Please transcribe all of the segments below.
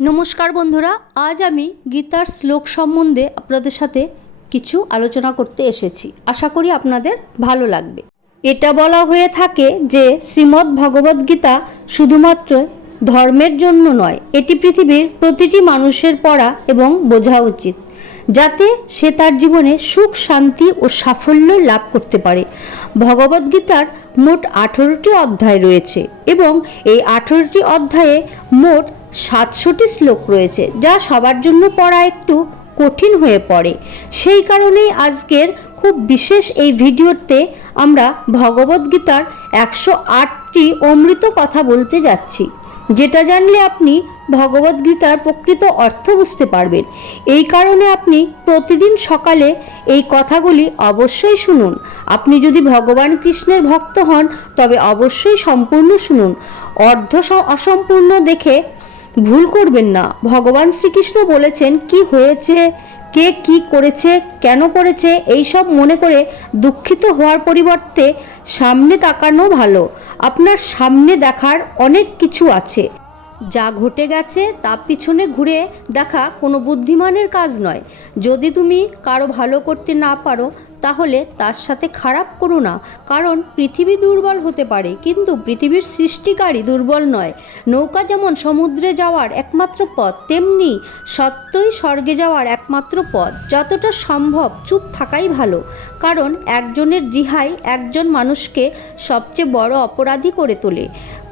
নমস্কার বন্ধুরা, আজ আমি গীতার শ্লোক সম্বন্ধে আপনাদের সাথে কিছু আলোচনা করতে এসেছি। আশা করি আপনাদের ভালো লাগবে। এটা বলা হয়ে থাকে যে শ্রীমদ্ ভগবদ্গীতা শুধুমাত্র ধর্মের জন্য নয়, এটি পৃথিবীর প্রতিটি মানুষের পড়া এবং বোঝা উচিত, যাতে সে তার জীবনে সুখ, শান্তি ও সাফল্য লাভ করতে পারে। ভগবদ্গীতার মোট আঠেরোটি অধ্যায় রয়েছে এবং এই আঠেরোটি অধ্যায়ে মোট সাতশোটি শ্লোক রয়েছে, যা সবার জন্য পড়া একটু কঠিন হয়ে পড়ে। সেই কারণেই আজকের খুব বিশেষ এই ভিডিওতে আমরা ভগবদ্গীতার একশো আটটি অমৃত কথা বলতে যাচ্ছি, যেটা জানলে আপনি ভগবদ্গীতার প্রকৃত অর্থ বুঝতে পারবেন। এই কারণে আপনি প্রতিদিন সকালে এই কথাগুলি অবশ্যই শুনুন। আপনি যদি ভগবান কৃষ্ণের ভক্ত হন, তবে অবশ্যই সম্পূর্ণ শুনুন। অর্ধ অসম্পূর্ণ দেখে ভুল করবেন না। ভগবান শ্রীকৃষ্ণ বলেছেন, কি হয়েছে? কে কি করেছে? কেন করেছে? এই সব মনে করে দুঃখিত হওয়ার পরিবর্তে সামনে তাকানো ভালো। আপনার সামনে দেখার অনেক কিছু আছে। যা ঘটে গেছে তার পিছনে ঘুরে দেখা কোনো বুদ্ধিমানের কাজ নয়। যদি তুমি কারও ভালো করতে না পারো তাহলে তার সাথে খারাপ করো না, কারণ পৃথিবী দুর্বল হতে পারে, কিন্তু পৃথিবীর সৃষ্টিকারী দুর্বল নয়। নৌকা যেমন সমুদ্রে যাওয়ার একমাত্র পথ, তেমনি সত্যই স্বর্গে যাওয়ার একমাত্র পথ। যতটা সম্ভব চুপ থাকাই ভালো, কারণ একজনের জিহাই একজন মানুষকে সবচেয়ে বড় অপরাধী করে তোলে।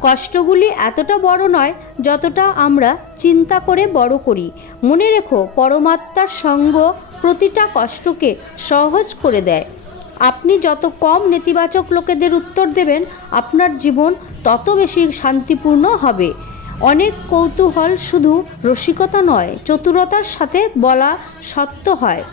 কষ্টগুলি এতটা বড় নয়, যতটা আমরা চিন্তা করে বড় করি। মনে রেখো, পরমাত্মার সঙ্গ প্রতিটা কষ্টকে সহজ করে দেয়। আপনি যত কম নেতিবাচক লোকেদের উত্তর দেবেন, আপনার জীবন তত বেশি শান্তিপূর্ণ হবে। অনেক কৌতূহল শুধু রসিকতা নয়, চতুরতার সাথে বলা সত্য হয়।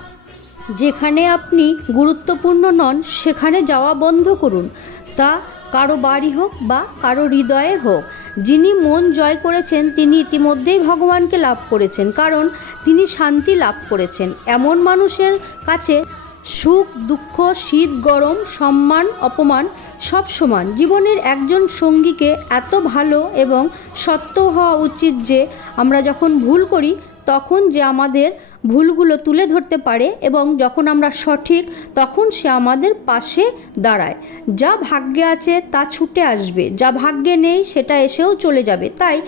যেখানে আপনি গুরুত্বপূর্ণ নন, সেখানে যাওয়া বন্ধ করুন। তা কারও বাড়ি হোক বা কারও হৃদয়ে হোক। যিনি মন জয় করেছেন, তিনি ইতিমধ্যেই ভগবানকে লাভ করেছেন, কারণ তিনি শান্তি লাভ করেছেন। এমন মানুষের কাছে সুখ, দুঃখ, শীত, গরম, সম্মান, অপমান সব সমান। জীবনের একজন সঙ্গীকে এত ভালো এবং সত্য হওয়া উচিত যে আমরা যখন ভুল করি, তখন যে আমাদের ভুলগুলো তুলে ধরতে পারে এবং যখন আমরা সঠিক, তখন সে আমাদের পাশে দাঁড়ায়। যা ভাগ্যে আছে তা ছুটে আসবে, যা ভাগ্যে নেই সেটা এসেও চলে যাবে। তাই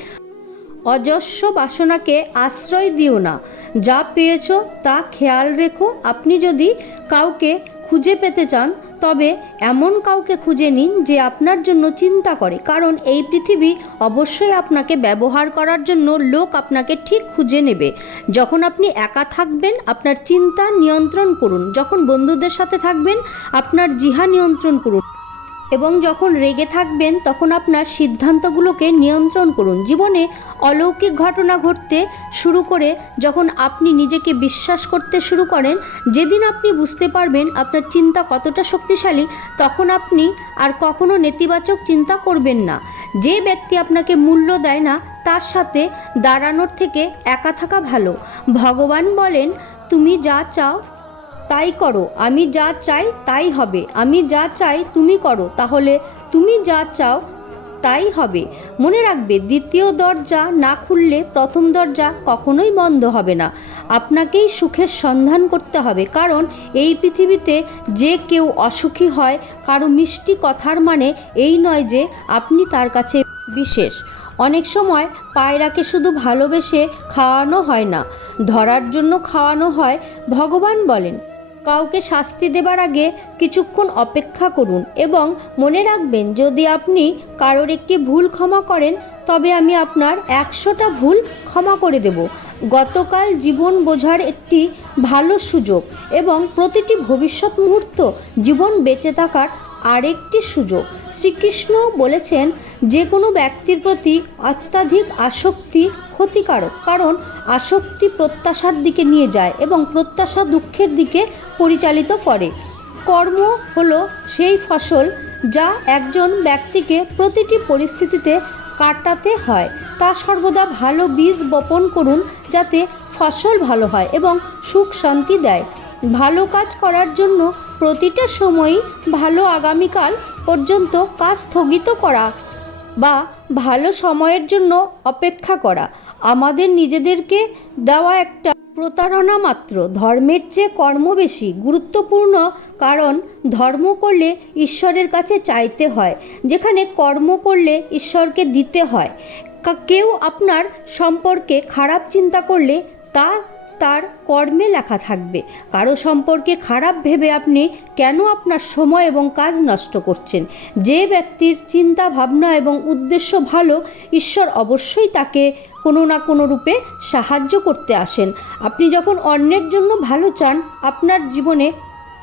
অজস্র বাসনাকে আশ্রয় দিও না। যা পেয়েছ তা খেয়াল রেখো। আপনি যদি কাউকে খুঁজে পেতে চান তবে এমন কাউকে খুঁজে নিন যে আপনার জন্য চিন্তা করে, কারণ এই পৃথিবী অবশ্যই আপনাকে ব্যবহার করার জন্য লোক আপনাকে ঠিক খুঁজে নেবে। যখন আপনি একা থাকবেন, আপনার চিন্তা নিয়ন্ত্রণ করুন। যখন বন্ধুদের সাথে থাকবেন, আপনার জিহা নিয়ন্ত্রণ করুন। এবং যখন রেগে থাকবেন, তখন আপনার সিদ্ধান্তগুলোকে নিয়ন্ত্রণ করুন। জীবনে অলৌকিক ঘটনা ঘটতে শুরু করে যখন আপনি নিজেকে বিশ্বাস করতে শুরু করেন, যেদিন আপনি বুঝতে পারবেন আপনার চিন্তা কতটা শক্তিশালী, তখন আপনি আর কখনো নেতিবাচক চিন্তা করবেন না। যে ব্যক্তি আপনাকে মূল্য দেয় না, তার সাথে দাঁড়ানোর থেকে একা থাকা ভালো। ভগবান বলেন, তুমি যা চাও তাই করো, আমি যা চাই তাই হবে। আমি যা চাই তুমি করো, তাহলে তুমি যা চাও তাই হবে। মনে রাখবে, দ্বিতীয় দরজা না খুললে প্রথম দরজা কখনোই বন্ধ হবে না। আপনাকেই সুখের সন্ধান করতে হবে, কারণ এই পৃথিবীতে যে কেউ অসুখী হয়, কারও মিষ্টি কথার মানে এই নয় যে আপনি তার কাছে বিশেষ। অনেক সময় পায়রাকে শুধু ভালোবেসে খাওয়ানো হয় না, ধরার জন্য খাওয়ানো হয়, ভগবান বলেন। কাউকে শাস্তি দেবার আগে কিছুক্ষণ অপেক্ষা করুন এবং মনে রাখবেন, যদি আপনি কারোর একটি ভুল ক্ষমা করেন, তবে আমি আপনার একশোটা ভুল ক্ষমা করে দেব। গতকাল জীবন বোঝার একটি ভালো সুযোগ এবং প্রতিটি ভবিষ্যৎ মুহূর্ত জীবন বেঁচে থাকার আরেকটি সুযোগ। শ্রীকৃষ্ণ বলেছেন যে কোনো ব্যক্তির প্রতি অত্যাধিক আসক্তি ক্ষতিকারক, কারণ আসক্তি প্রত্যাশার দিকে নিয়ে যায় এবং প্রত্যাশা দুঃখের দিকে পরিচালিত করে। কর্ম হলো সেই ফসল যা একজন ব্যক্তিকে প্রতিটি পরিস্থিতিতে কাটাতে হয়। তা সর্বদা ভালো বীজ বপন করুন যাতে ফসল ভালো হয় এবং সুখ শান্তি দেয়। ভালো কাজ করার জন্য প্রতিটা সময়ই ভালো আগামীকাল পর্যন্ত কাজ স্থগিত করা বা ভালো সময়ের জন্য অপেক্ষা করা। আমাদের নিজেদেরকে দেওয়া একটা প্রতারণা মাত্র। ধর্মের চেয়ে কর্ম বেশি। গুরুত্বপূর্ণ কারণ ধর্ম করলে ঈশ্বরের কাছে চাইতে হয়, যেখানে কর্ম করলে ঈশ্বরকে দিতে হয়। কেউ আপনার সম্পর্কে খারাপ চিন্তা করলে তা তার কর্মে লেখা থাকবে। কারও সম্পর্কে খারাপ ভেবে আপনি কেন আপনার সময় এবং কাজ নষ্ট করছেন? যে ব্যক্তির চিন্তা, ভাবনা এবং উদ্দেশ্য ভালো, ঈশ্বর অবশ্যই তাকে কোনো না কোনো রূপে সাহায্য করতে আসেন। আপনি যখন অন্যের জন্য ভালো চান, আপনার জীবনে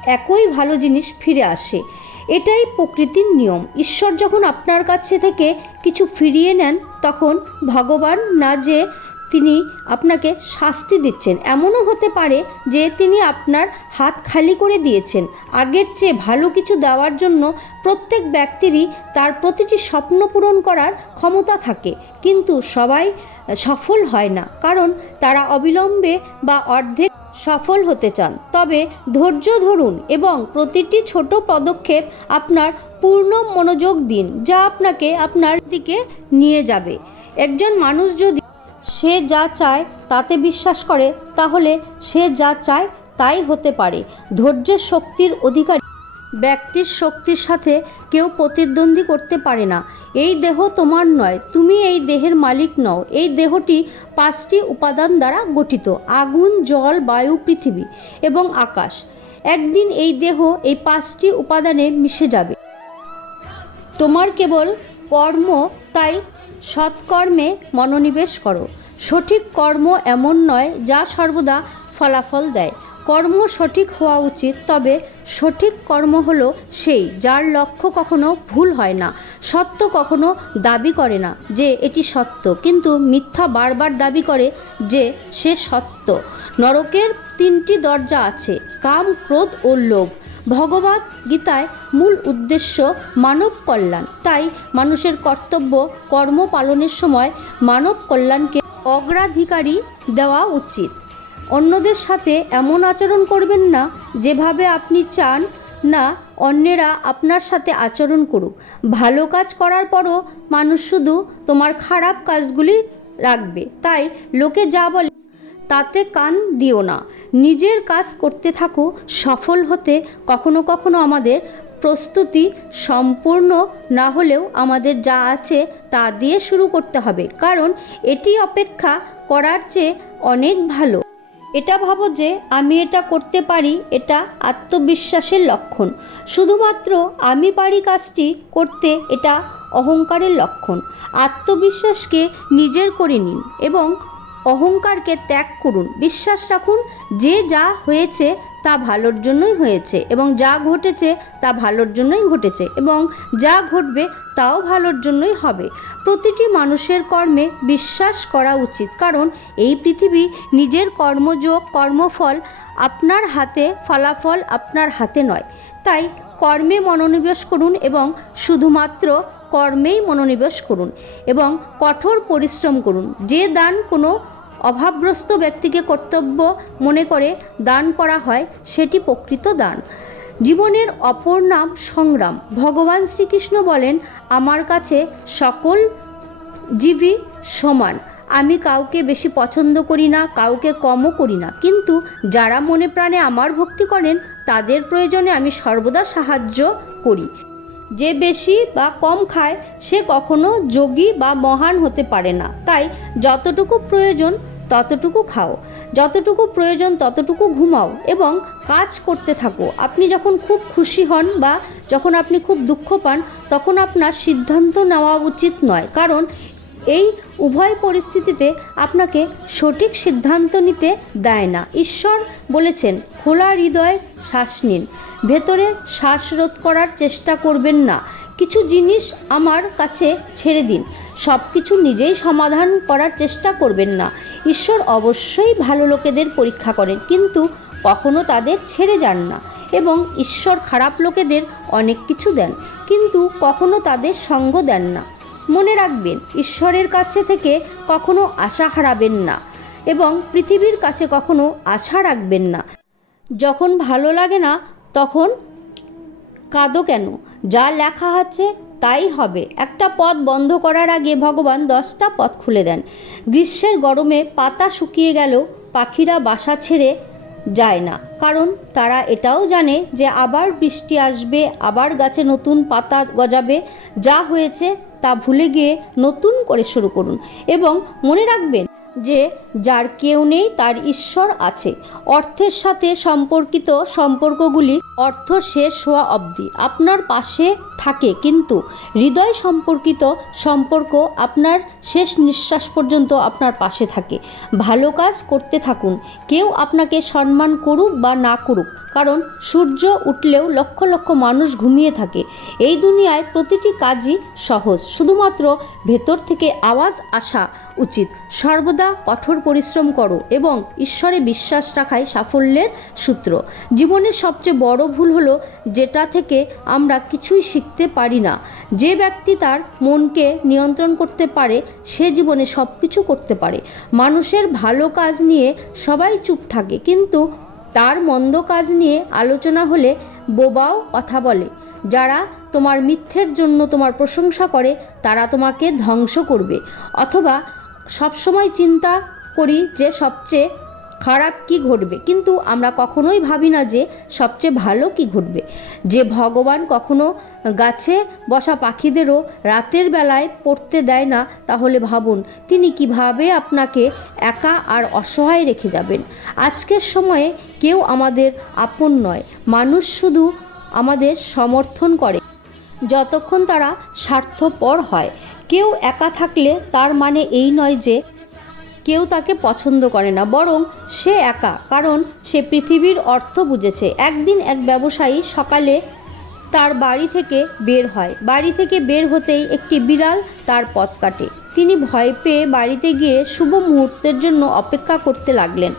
একই ভালো জিনিস ফিরে আসে। এটাই প্রকৃতির নিয়ম। ঈশ্বর যখন আপনার কাছে থেকে কিছু ফিরিয়ে নেন, তখন ভগবান না যে তিনি আপনাকে শাস্তি দিচ্ছেন। এমনও হতে পারে যে তিনি আপনার হাত খালি করে দিয়েছেন। আগের চেয়ে ভালো কিছু দেওয়ার জন্য প্রত্যেক ব্যক্তিরই তার প্রতিটি স্বপ্ন পূরণ করার ক্ষমতা থাকে। কিন্তু সবাই সফল হয় না, কারণ তারা অবিলম্বে বা অর্ধেক সফল হতে চান। তবে ধৈর্য ধরুন এবং প্রতিটি ছোট পদক্ষেপ আপনার পূর্ণ মনোযোগ দিন, যা আপনাকে আপনার দিকে নিয়ে যাবে। একজন মানুষ যদি সে যা চায় তাতে বিশ্বাস করে, তাহলে সে যা চায় তাই হতে পারে। ধৈর্যের শক্তির অধিকারী। ব্যক্তির শক্তির সাথে কেউ প্রতিদ্বন্দ্বী করতে পারে না। এই দেহ তোমার নয়, তুমি এই দেহের মালিক নও। এই দেহটি পাঁচটি উপাদান দ্বারা গঠিত, আগুন, জল, বায়ু, পৃথিবী এবং আকাশ। একদিন এই দেহ এই পাঁচটি উপাদানে মিশে যাবে। তোমার কেবল কর্ম, তাই সৎকর্মে মনোনিবেশ করো। সঠিক কর্ম এমন নয় যা সর্বদা ফলাফল দেয়। কর্ম সঠিক হওয়া উচিত, তবে সঠিক কর্ম হলো সেই যার লক্ষ্য কখনো ভুল হয় না, সত্য কখনো দাবি করে না যে এটি সত্য, কিন্তু মিথ্যা বারবার দাবি করে যে সে সত্য। নরকের তিনটি দরজা আছে, কাম, ক্রোধ ও লোভ। ভগবত গীতায় মূল উদ্দেশ্য মানব কল্যাণ। তাই মানুষের কর্তব্য কর্ম পালনের সময় মানব কল্যাণকে অগ্রাধিকারী দেওয়া উচিত। অন্যদের সাথে এমন আচরণ করবেন না, যেভাবে আপনি চান না অন্যেরা আপনার সাথে আচরণ করুক। ভালো কাজ করার পরও মানুষ শুধু তোমার খারাপ কাজগুলি রাখবে। তাই লোকে যা বলে তাতে কান দিও না। নিজের কাজ করতে থাকো, সফল হতে কখনো কখনো আমাদের প্রস্তুতি সম্পূর্ণ না হলেও আমাদের যা আছে তা দিয়ে শুরু করতে হবে। কারণ এটি অপেক্ষা করার চেয়ে অনেক ভালো। এটা ভাবো যে আমি এটা করতে পারি, এটা আত্মবিশ্বাসের লক্ষণ। শুধুমাত্র আমি পারি কাজটি করতে, এটা অহংকারের লক্ষণ। আত্মবিশ্বাসকে নিজের করে নিন এবং অহংকারকে ত্যাগ করুন, বিশ্বাস রাখুন, যে যা হয়েছে তা ভালোর জন্যই হয়েছে এবং যা ঘটেছে তা ভালোর জন্যই ঘটেছে এবং যা ঘটবে তাও ভালোর জন্যই হবে। প্রতিটি মানুষের কর্মে বিশ্বাস করা উচিত, কারণ এই পৃথিবী নিজের কর্মযোগ, কর্মফল আপনার হাতে, ফলাফল আপনার হাতে নয়। তাই কর্মে মনোনিবেশ করুন এবং শুধুমাত্র কর্মেই মনোনিবেশ করুন এবং কঠোর পরিশ্রম করুন। যে দান কোনো অভাবগ্রস্ত ব্যক্তিকে কর্তব্য মনে করে দান করা হয়, সেটি প্রকৃত দান। জীবনের অপর নাম সংগ্রাম। ভগবান শ্রীকৃষ্ণ বলেন, আমার কাছে সকল জীবী সমান। আমি কাউকে বেশি পছন্দ করি না, কাউকে কমও করি না। কিন্তু যারা মনে প্রাণে আমার ভক্তি করেন, তাদের প্রয়োজনে আমি সর্বদা সাহায্য করি। যে বেশি বা কম খায়, সে কখনো যোগী বা মহান হতে পারে না। তাই যতটুকু প্রয়োজন ততটুকু খাও। যতটুকু প্রয়োজন ততটুকু ঘুমাও এবং কাজ করতে থাকো। আপনি যখন খুব খুশি হন বা যখন আপনি খুব দুঃখ পান, তখন আপনার সিদ্ধান্ত নেওয়া উচিত নয়। কারণ এই উভয় পরিস্থিতিতে আপনাকে সঠিক সিদ্ধান্ত নিতে দেয় না। ঈশ্বর বলেছেন, খোলা হৃদয়ে শ্বাস নিন। ভেতরে শ্বাস রোধ করার চেষ্টা করবেন না। কিছু জিনিস আমার কাছে ছেড়ে দিন। সব কিছু নিজেই সমাধান করার চেষ্টা করবেন না। ঈশ্বর অবশ্যই ভালো লোকেদের পরীক্ষা করেন, কিন্তু কখনো তাদের ছেড়ে যান না এবং ঈশ্বর খারাপ লোকেদের অনেক কিছু দেন, কিন্তু কখনো তাদের সঙ্গ দেন না। মনে রাখবেন, ঈশ্বরের কাছে থেকে কখনো আশা হারাবেন না এবং পৃথিবীর কাছে কখনো আশা রাখবেন না। যখন ভালো লাগে না, তখন কাঁদো কেন? যা লেখা আছে তাই হবে। একটা পথ বন্ধ করার আগে ভগবান দশটা পথ খুলে দেন। গ্রীষ্মের গরমে পাতা শুকিয়ে গেল পাখিরা বাসা ছেড়ে যায় না। কারণ তারা এটাও জানে যে আবার বৃষ্টি আসবে, আবার গাছে নতুন পাতা গজাবে, যা হয়েছে তা ভুলে গিয়ে নতুন করে শুরু করুন। এবং মনে রাখবেন যে যার কেউ নেই, তার ঈশ্বর আছে। অর্থের সাথে সম্পর্কিত সম্পর্কগুলি অর্থ শেষ হওয়া অবধি আপনার পাশে থাকে, কিন্তু হৃদয় সম্পর্কিত সম্পর্ক আপনার শেষ নিঃশ্বাস পর্যন্ত আপনার পাশে থাকে। ভালো কাজ করতে থাকুন। কেউ আপনাকে সম্মান করুক বা না করুক কারণ সূর্য উঠলেও লক্ষ লক্ষ মানুষ ঘুমিয়ে থাকে। এই দুনিয়ায় প্রতিটি কাজই সহজ। শুধুমাত্র ভেতর থেকে আওয়াজ আসা উচিত। সর্বদা কঠোর পরিশ্রম করো এবং ঈশ্বরে বিশ্বাস রাখাই সাফল্যের সূত্র। জীবনের সবচেয়ে বড় ভুল হলো যেটা থেকে আমরা কিছুই শিখতে পারি না। যে ব্যক্তি তার মনকে নিয়ন্ত্রণ করতে পারে, সে জীবনে সব কিছু করতে পারে। মানুষের ভালো কাজ নিয়ে সবাই চুপ থাকে, কিন্তু তার মন্দ কাজ নিয়ে আলোচনা হলে বোবাও কথা বলে। যারা তোমার মিথ্যের জন্য তোমার প্রশংসা করে, তারা তোমাকে ধ্বংস করবে। অথবা সবসময় চিন্তা করি যে সবচেয়ে খারাপ কি ঘটবে? কিন্তু আমরা কখনোই ভাবি না যে সবচেয়ে ভালো কি ঘটবে। যে ভগবান কখনো গাছে বসা পাখিদেরও রাতের বেলায় পড়তে দেয় না, তাহলে ভাবুন, তিনি কীভাবে আপনাকে একা আর অসহায় রেখে যাবেন? আজকের সময়ে কেউ আমাদের আপন নয়, মানুষ শুধু আমাদের সমর্থন করে। যতক্ষণ তারা স্বার্থপর হয়। কেউ একা থাকলে তার মানে এই নয় যে কেউ তাকে পছন্দ করে না, বরং সে একা, কারণ সে পৃথিবীর অর্থ বুঝেছে। একদিন এক ব্যবসায়ী সকালে তার বাড়ি থেকে বের হয়। বাড়ি থেকে বের হতেই একটি বিড়াল তার পথ কাটে। তিনি ভয় পেয়ে বাড়িতে গিয়ে শুভ মুহূর্তের জন্য অপেক্ষা করতে লাগলেন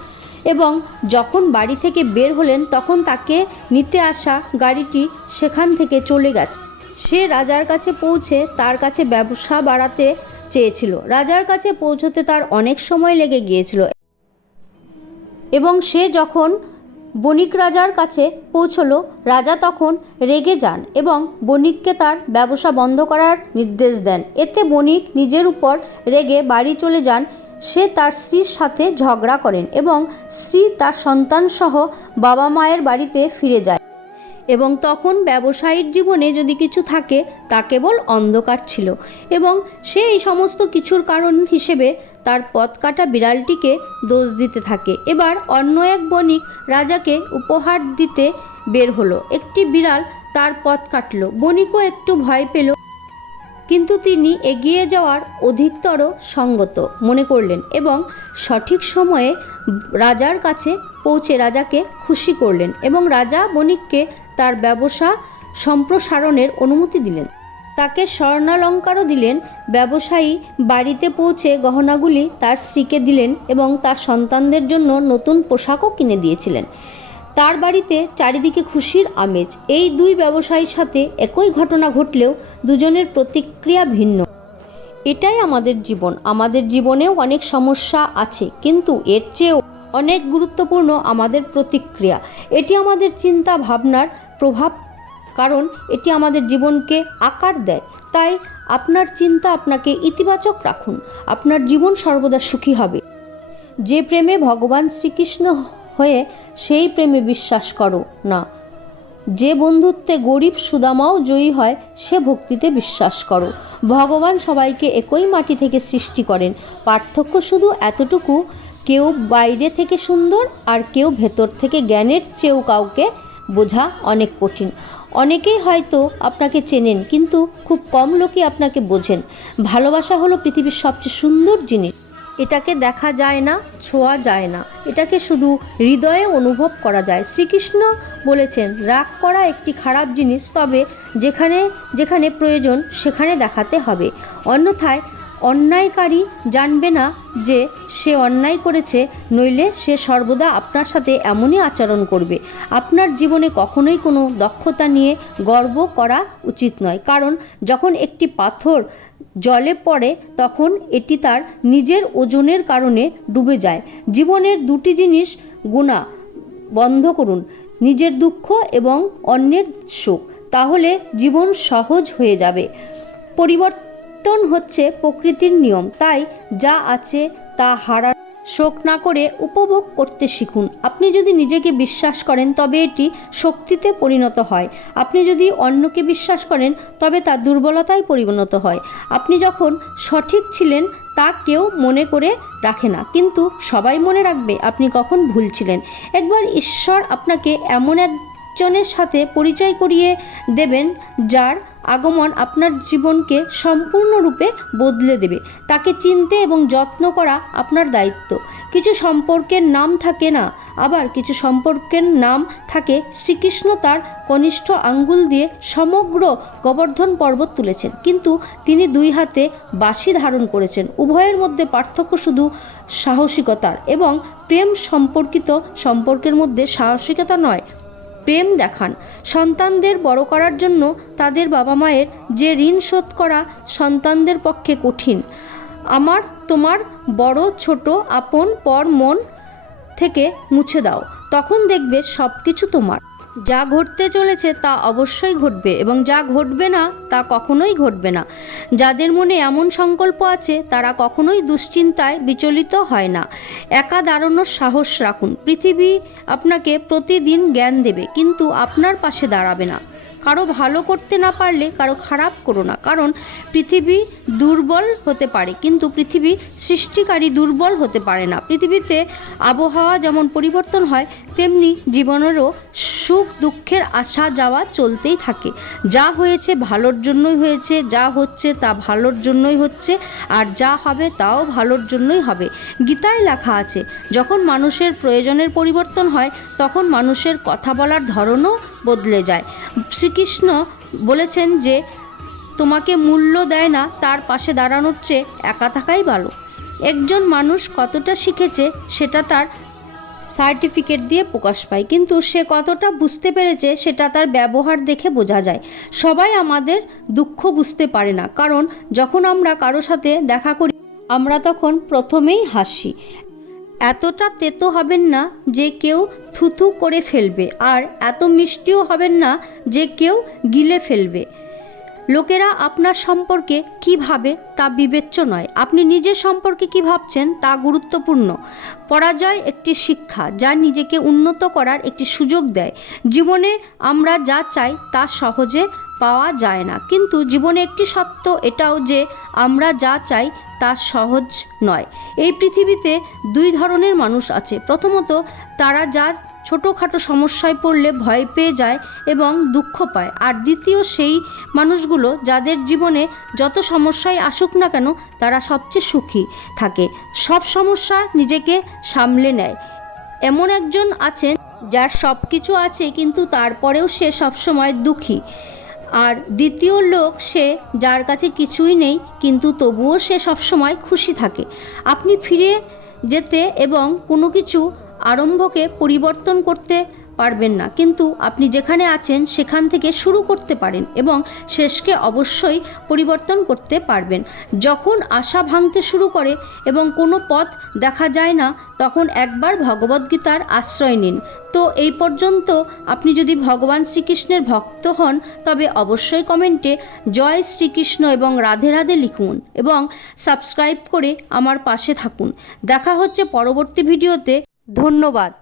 এবং যখন বাড়ি থেকে বের হলেন, তখন তাকে নিতে আসা গাড়িটি সেখান থেকে চলে গেছে। সে রাজার কাছে পৌঁছে তার কাছে ব্যবসা বাড়াতে চেয়েছিল। রাজার কাছে পৌঁছতে তার অনেক সময় লেগে গিয়েছিল এবং সে যখন বণিক রাজার কাছে পৌঁছলো, রাজা তখন রেগে যান এবং বণিককে তার ব্যবসা বন্ধ করার নির্দেশ দেন। এতে বণিক নিজের উপর রেগে বাড়ি চলে যান। সে তার স্ত্রীর সাথে ঝগড়া করেন এবং স্ত্রী তার সন্তানসহ বাবা মায়ের বাড়িতে ফিরে যায়। এবং তখন ব্যবসায়ীর জীবনে যদি কিছু থাকে, তা কেবল অন্ধকার ছিল। এবং সে এই সমস্ত কিছুর কারণ হিসেবে তার পথ কাটা বিড়ালটিকে দোষ দিতে থাকে। এবার অন্য এক বণিক রাজাকে উপহার দিতে বের হলো। একটি বিড়াল তার পথ কাটলো। বণিকও একটু ভয় পেল। কিন্তু তিনি এগিয়ে যাওয়ার অধিকতর সঙ্গত মনে করলেন এবং সঠিক সময়ে রাজার কাছে পৌঁছে রাজাকে খুশি করলেন এবং রাজা বণিককে তার ব্যবসা সম্প্রসারণের অনুমতি দিলেন। তাকে স্বর্ণালঙ্কারও দিলেন। ব্যবসায়ী বাড়িতে পৌঁছে গহনাগুলি তার স্ত্রীকে দিলেন এবং তার সন্তানদের জন্য নতুন পোশাকও কিনে দিয়েছিলেন। তার বাড়িতে চারিদিকে খুশির আমেজ। এই দুই ব্যবসায়ীর সাথে একই ঘটনা ঘটলেও দুজনের প্রতিক্রিয়া ভিন্ন। এটাই আমাদের জীবন। আমাদের জীবনেও অনেক সমস্যা আছে, কিন্তু এর চেয়েও অনেক গুরুত্বপূর্ণ আমাদের প্রতিক্রিয়া। এটি আমাদের চিন্তা ভাবনার প্রভাব, কারণ এটি আমাদের জীবনকে আকার দেয়। তাই আপনার চিন্তা আপনাকে ইতিবাচক রাখুন। আপনার জীবন সর্বদা সুখী হবে। যে প্রেমে ভগবান শ্রীকৃষ্ণ হয়ে সেই প্রেমে বিশ্বাস করো না। যে বন্ধুত্বে গরিব সুদামাও জয়ী হয়, সে ভক্তিতে বিশ্বাস করো। ভগবান সবাইকে একই মাটি থেকে সৃষ্টি করেন। পার্থক্য শুধু এতটুকু, কেউ বাইরে থেকে সুন্দর আর কেউ ভেতর থেকে জ্ঞানের চেয়েও কাউকে বোঝা অনেক কঠিন। অনেকেই হয়তো আপনাকে চেনেন, কিন্তু খুব কম লোকই আপনাকে বোঝেন। ভালোবাসা হলো পৃথিবীর সবচেয়ে সুন্দর জিনিস। এটাকে দেখা যায় না, ছোঁয়া যায় না। এটাকে শুধু হৃদয়ে অনুভব করা যায়। শ্রীকৃষ্ণ বলেছেন, রাগ করা একটি খারাপ জিনিস, তবে যেখানে যেখানে প্রয়োজন, সেখানে দেখাতে হবে। অন্যথায় অন্যায়কারী জানবে না যে সে অন্যায় করেছে, নইলে সে সর্বদা আপনার সাথে এমনই আচরণ করবে। আপনার জীবনে কখনোই কোনো দক্ষতা নিয়ে গর্ব করা উচিত নয়। কারণ যখন একটি পাথর জলে পড়ে, তখন এটি তার নিজের ওজনের কারণে ডুবে যায়। জীবনের দুটি জিনিস গুণা, বন্ধ করুন, নিজের দুঃখ এবং অন্যের সুখ। তাহলে জীবন সহজ হয়ে যাবে। পরিবর্তন হচ্ছে প্রকৃতির নিয়ম, তাই যা আছে তা হারা শোক না করে উপভোগ করতে শিখুন। আপনি যদি নিজেকে বিশ্বাস করেন, তবে এটি শক্তিতে পরিণত হয়। আপনি যদি অন্যকে বিশ্বাস করেন, তবে তা দুর্বলতায় পরিণত হয়। আপনি যখন সঠিক ছিলেন, তা কেউ মনে করে রাখে না। কিন্তু সবাই মনে রাখবে, আপনি কখন ভুল ছিলেন। একবার ঈশ্বর আপনাকে এমন একজনের সাথে পরিচয় করিয়ে দেবেন, যার আগমন আপনার জীবনকে সম্পূর্ণরূপে বদলে দেবে। তাকে চিনতে এবং যত্ন করা আপনার দায়িত্ব। কিছু সম্পর্কের নাম থাকে না, আবার কিছু সম্পর্কের নাম থাকে শ্রীকৃষ্ণ তার কনিষ্ঠ আঙ্গুল দিয়ে সমগ্র গোবর্ধন পর্বত তুলেছেন। কিন্তু তিনি দুই হাতে বাসি ধারণ করেছেন। উভয়ের মধ্যে পার্থক্য শুধু সাহসিকতার এবং প্রেম সম্পর্কিত সম্পর্কের মধ্যে সাহসিকতা নয়। প্রেম দেখান। সন্তানদের বড় করার জন্য তাদের বাবা মায়ের যে ঋণ শোধ করা সন্তানদের পক্ষে কঠিন। আমার, তোমার বড়, ছোট, আপন, পর, মন থেকে মুছে দাও। তখন দেখবে সব কিছু তোমার। যা ঘটতে চলেছে তা অবশ্যই ঘটবে এবং যা ঘটবে না, তা কখনোই ঘটবে না। যাদের মনে এমন সংকল্প আছে, তারা কখনোই দুশ্চিন্তায় বিচলিত হয় না। একা দাঁড়ানোর সাহস রাখুন। পৃথিবী আপনাকে প্রতিদিন জ্ঞান দেবে, কিন্তু আপনার পাশে দাঁড়াবে না। কারও ভালো করতে না পারলে কারও খারাপ করো না। কারণ পৃথিবী দুর্বল হতে পারে, কিন্তু পৃথিবী সৃষ্টিকারী দুর্বল হতে পারে না। পৃথিবীতে আবহাওয়া যেমন পরিবর্তন হয়, তেমনি জীবনেরও সুখ দুঃখের আসা যাওয়া চলতেই থাকে। যা হয়েছে ভালোর জন্যই হয়েছে, যা হচ্ছে তা ভালোর জন্যই হচ্ছে, আর যা হবে তাও ভালোর জন্যই হবে। গীতায় লেখা আছে, যখন মানুষের প্রয়োজনের পরিবর্তন হয়, তখন মানুষের কথা বলার ধরনও বদলে যায়। শ্রীকৃষ্ণ বলেছেন যে, তোমাকে মূল্য দেয় না, তার পাশে দাঁড়ানোর চেয়ে একা থাকাই ভালো। একজন মানুষ কতটা শিখেছে, সেটা তার সার্টিফিকেট দিয়ে প্রকাশ পায়। কিন্তু সে কতটা বুঝতে পেরেছে, সেটা তার ব্যবহার দেখে বোঝা যায়। সবাই আমাদের দুঃখ বুঝতে পারে না। কারণ যখন আমরা কারও সাথে দেখা করি, আমরা তখন প্রথমেই হাসি। এতটা তেতো হবেন না যে কেউ থুথু করে ফেলবে, আর এত মিষ্টিও হবেন না যে কেউ গিলে ফেলবে। লোকেরা আপনার সম্পর্কে কি ভাবে তা বিবেচ্য নয়। আপনি নিজের সম্পর্কে কি ভাবছেন তা গুরুত্বপূর্ণ। পরাজয় একটি শিক্ষা যা নিজেকে উন্নত করার একটি সুযোগ দেয়। জীবনে আমরা যা চাই তা সহজে পাওয়া যায় না। কিন্তু জীবনে একটি সত্য এটাও যে আমরা যা চাই তা সহজ নয়। এই পৃথিবীতে দুই ধরনের মানুষ আছে। প্রথমত, তারা যা ছোটোখাটো সমস্যায় পড়লে ভয় পেয়ে যায় এবং দুঃখ পায়। আর দ্বিতীয়, সেই মানুষগুলো যাদের জীবনে যত সমস্যায় আসুক না কেন, তারা সবচেয়ে সুখী থাকে। সব সমস্যা নিজেকে সামলে নেয়। এমন একজন আছেন যার সব কিছু আছে, কিন্তু তারপরেও সে সবসময় দুঃখী। আর দ্বিতীয় লোক সে যার কাছে কিছুই নেই, কিন্তু তবুও সে সবসময় খুশি থাকে। আপনি ফিরে যেতে এবং কোনো কিছু আরম্ভকে পরিবর্তন করতে পারবেন না। কিন্তু আপনি যেখানে আছেন, সেখান থেকে শুরু করতে পারেন এবং শেষকে অবশ্যই পরিবর্তন করতে পারবেন। যখন আশা ভাঙতে শুরু করে এবং কোনো পথ দেখা যায় না, তখন একবার ভগবদ্গীতার আশ্রয় নিন। তো এই পর্যন্ত আপনি যদি ভগবান শ্রীকৃষ্ণের ভক্ত হন, তবে অবশ্যই কমেন্টে জয় শ্রীকৃষ্ণ এবং রাধে রাধে লিখুন এবং সাবস্ক্রাইব করে আমার পাশে থাকুন। দেখা হচ্ছে পরবর্তী ভিডিওতে। ধন্যবাদ।